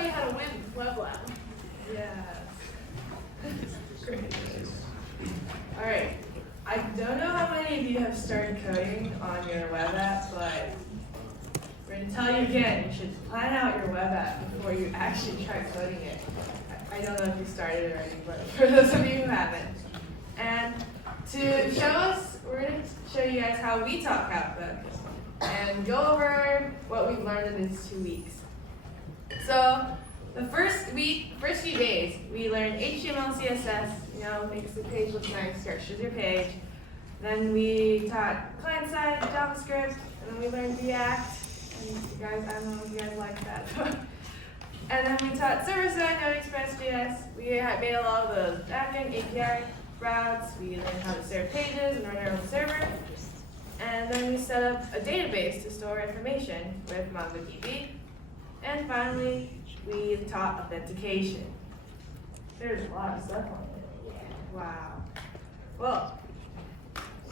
tell you how to win web lab. Yes. Great. All right. I don't know how many of you have started coding on your web app, but we're going to tell you again, you should plan out your web app before you actually try coding it. I don't know if you started already, but for those of you who haven't. And to show us, we're going to show you guys how we talk Outlook and go over what we've learned in these 2 weeks. So the first few days, we learned HTML, CSS, makes the page look nice, structures your page. Then we taught client-side JavaScript, and then we learned React. And you guys, I don't know if you guys like that. And then we taught server-side Node-Express.js. We had made a lot of the backend API routes. We learned how to serve pages and run our own server. And then we set up a database to store information with MongoDB. And finally, we taught authentication. There's a lot of stuff on it. Wow. Well,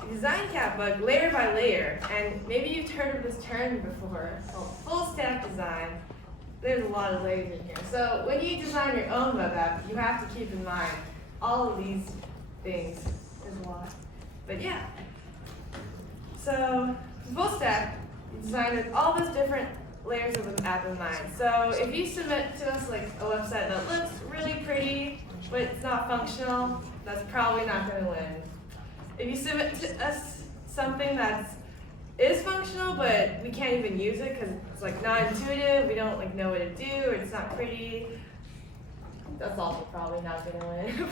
we designed Catbug layer by layer, and maybe you've heard of this term before, called full stack design. There's a lot of layers in here. So when you design your own web app, you have to keep in mind all of these things. There's a lot. But yeah. So full stack, you design with all those different layers of an app in mind. So if you submit to us like a website that looks really pretty, but it's not functional, that's probably not going to win. If you submit to us something that is functional, but we can't even use it because it's like not intuitive, we don't know what to do, or it's not pretty, that's also probably not going to win.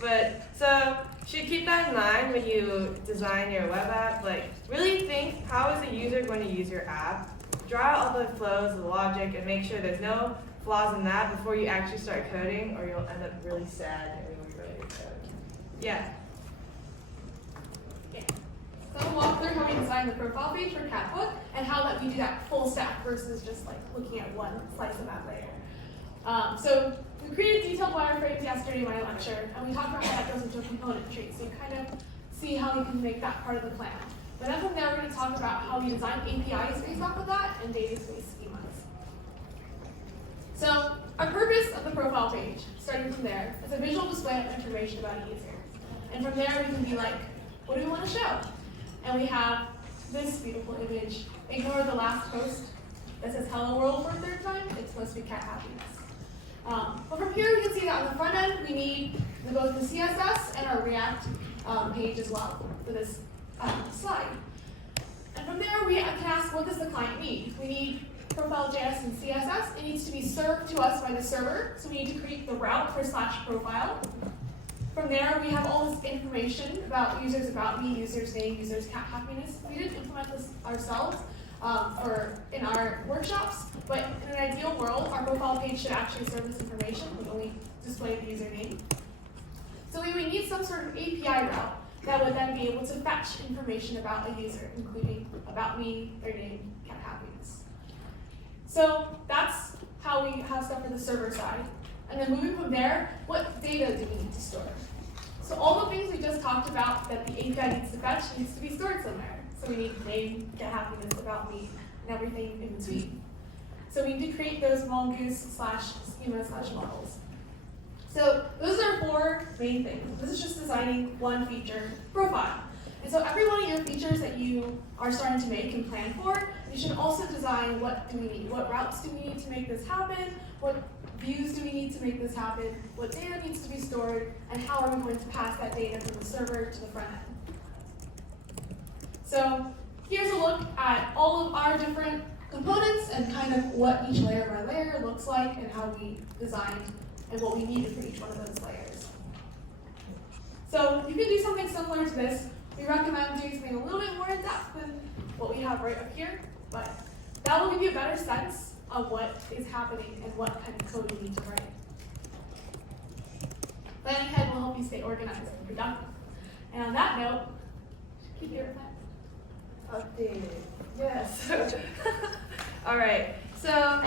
But so you should keep that in mind when you design your web app. Really think, how is the user going to use your app? Draw out all the flows, the logic, and make sure there's no flaws in that before you actually start coding, or you'll end up really sad and really ready to code. Yeah. So we'll walk through how we design the profile page for Catbook and how that we do that full stack versus just looking at one slice of that layer. So we created detailed wireframes yesterday in my lecture, and we talked about how that goes into a component tree. So you kind of see how we can make that part of the plan. But then from there, we're going to talk about how we design APIs based off of that and database schemas. So our purpose of the profile page, starting from there, is a visual display of information about a user. And from there, we can be like, what do we want to show? And we have this beautiful image. Ignore the last post that says hello world for a third time. It's supposed to be cat happiness. But from here, we can see that on the front end, we need both the CSS and our React page as well for this slide. And from there, we can ask, what does the client need? We need profile.js and CSS. It needs to be served to us by the server. So we need to create the route for /profile. From there, we have all this information about users, about me, users name, users cat happiness. We didn't implement this ourselves or in our workshops, but in an ideal world, our profile page should actually serve this information. We only display the username. So we would need some sort of API route that would then be able to fetch information about a user, including about me, their name, cat happiness. So that's how we have stuff for the server side. And then moving from there, what data do we need to store? So all the things we just talked about that the API needs to fetch needs to be stored somewhere. So we need name, cat happiness, about me, and everything in between. So we need to create those mongoose/schema/models. So those are 4 main things. This is just designing one feature profile. And so every one of your features that you are starting to make and plan for, you should also design what do we need? What routes do we need to make this happen? What views do we need to make this happen? What data needs to be stored? And how are we going to pass that data from the server to the front end? So here's a look at all of our different components and kind of what each layer by layer looks like and how we designed and what we needed for each one of those layers. So you can do something similar to this. We recommend doing something a little bit more in depth than what we have right up here, but that will give you a better sense of what is happening and what kind of code you need to write. Planning ahead will help you stay organized and productive. And on that note, keep your plan. Updated. Yes. All right. So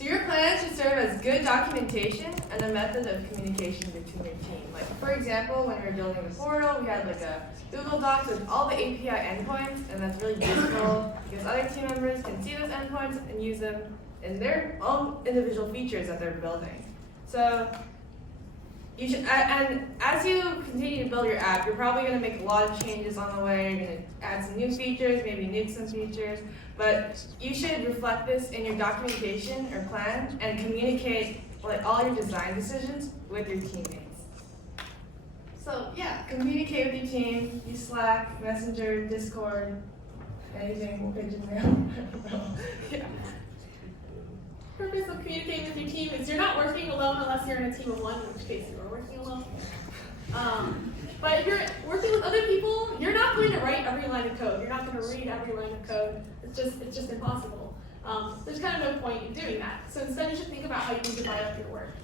your plan should serve as good documentation and a method of communication between your team. For example, when we were building the portal, we had a Google Docs with all the API endpoints, and that's really useful because other other team members can see those endpoints and use them in their own individual features that they're building. So you should, and as you continue to build your app, you're probably going to make a lot of changes on the way. You're going to add some new features, maybe nuke some features, but you should reflect this in your documentation or plan and communicate like all your design decisions with your teammates. So yeah, communicate with your team. Use Slack, Messenger, Discord, anything, pigeon mail. I don't know. Yeah. Purpose of communicating with your team is you're not working alone unless you're in a team of one, in which case you are working alone. But if you're working with other people, you're not going to write every line of code. You're not going to read every line of code. It's just impossible. There's kind of no point in doing that. So instead, you should think about how you can divide up your work.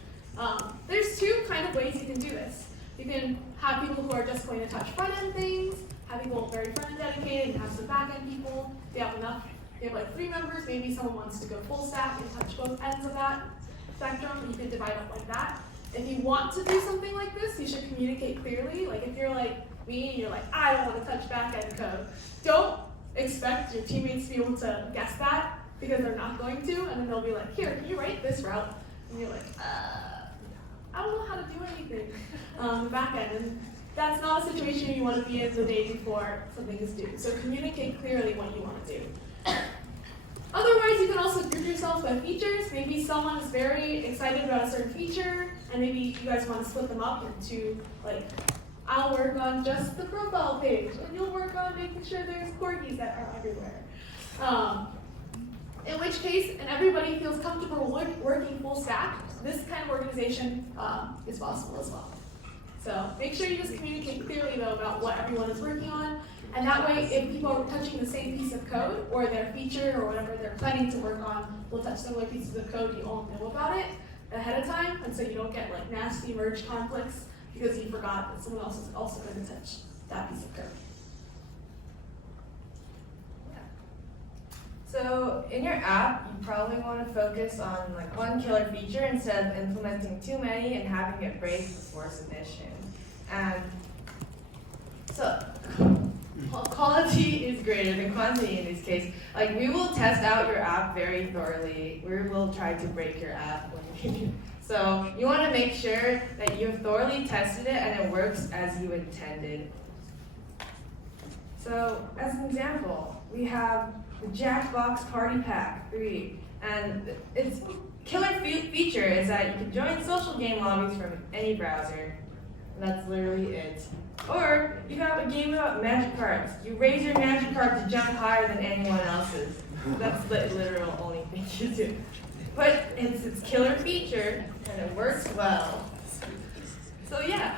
There's two kind of ways you can do this. You can have people who are just going to touch front-end things, have people very front-end dedicated, and have some back-end people. They have enough. You have like 3 members, maybe someone wants to go full stack and touch both ends of that spectrum. You can divide up like that. If you want to do something like this, you should communicate clearly. Like if you're like me and you're like, I don't want to touch back-end code, don't expect your teammates to be able to guess that because they're not going to, and then they'll be like, here, can you write this route? And you're like, I don't know how to do anything back end. And that's not a situation you want to be in the day before something is due. So communicate clearly what you want to do. Otherwise, you can also group yourselves by features. Maybe someone is very excited about a certain feature, and maybe you guys want to split them up into, like, I'll work on just the profile page, and you'll work on making sure there's corgis that are everywhere. In which case, and everybody feels comfortable working full stack, this kind of organization is possible as well. So make sure you just communicate clearly, though, about what everyone is working on. And that way, if people are touching the same piece of code, or their feature, or whatever they're planning to work on, will touch similar pieces of code, you all know about it ahead of time, and so you don't get like nasty merge conflicts because you forgot that someone else is also going to touch that piece of code. So in your app, you probably want to focus on like one killer feature instead of implementing too many and having it break before submission. And so quality is greater than quantity in this case. Like we will test out your app very thoroughly. We will try to break your app when we so you want to make sure that you've thoroughly tested it and it works as you intended. So as an example, we have the Jackbox Party Pack 3, and its killer feature is that you can join social game lobbies from any browser. And that's literally it. Or you have a game about magic cards. You raise your magic card to jump higher than anyone else's. That's the literal only thing you do. But it's its killer feature, and it works well. So yeah.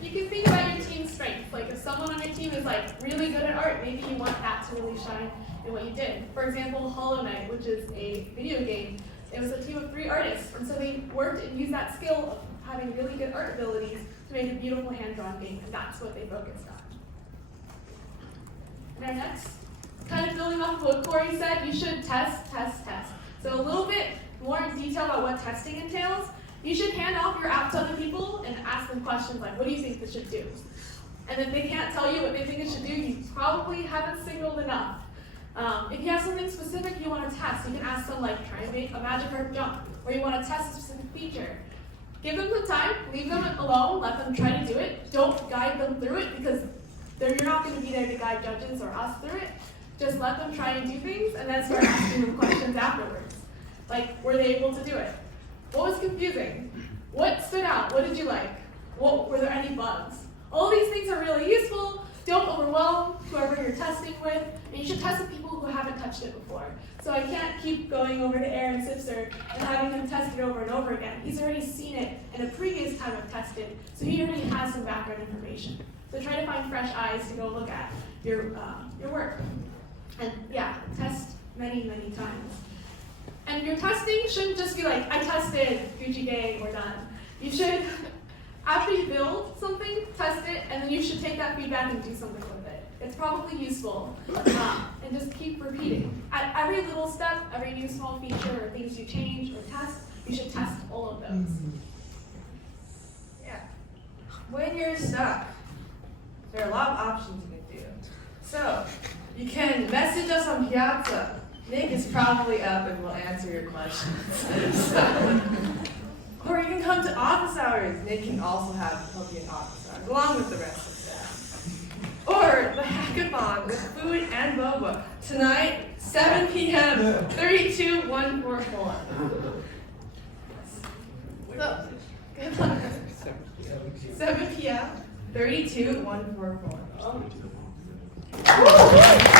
You can think about your team's strengths. Like if someone on your team is like really good at art, maybe you want that to really shine in what you did. For example, Hollow Knight, which is a video game, it was a team of 3 artists, and so they worked and used that skill of having really good art abilities to make a beautiful hand-drawn game, and that's what they focused on. And our next, kind of building off of what Corey said, you should test, test, test. So a little bit more in detail about what testing entails. You should hand off your app to other people and ask them questions like, what do you think this should do? And if they can't tell you what they think it should do, you probably haven't signaled enough. If you have something specific you want to test, you can ask them like, try and make a magic carp jump, or you want to test a specific feature. Give them some time, leave them alone, let them try to do it. Don't guide them through it because you're not going to be there to guide judges or us through it. Just let them try and do things and then start asking them questions afterwards. Like, were they able to do it? What was confusing? What stood out? What did you like? Were there any bugs? All these things are really useful. Don't overwhelm whoever you're testing with, and you should test with people who haven't touched it before. So I can't keep going over to Aaron Sipser and having him test it over and over again. He's already seen it in a previous time I've tested, so he already has some background information. So try to find fresh eyes to go look at your work. And yeah, test many, many times. And your testing shouldn't just be like, I tested, Gucci gang, we're done. You should, after you build something, test it, and then you should take that feedback and do something with it. It's probably useful, and just keep repeating. At every little step, every new small feature or things you change or test, you should test all of those. Yeah. When you're stuck, there are a lot of options you can do. So, you can then message us on Piazza. Nick is probably up and will answer your questions. Or you can come to office hours. Nick can also help you in office hours, along with the rest of staff. Or the hackathon with food and boba. Tonight, 7 p.m., 32144. So, good luck. 7 p.m., 32144.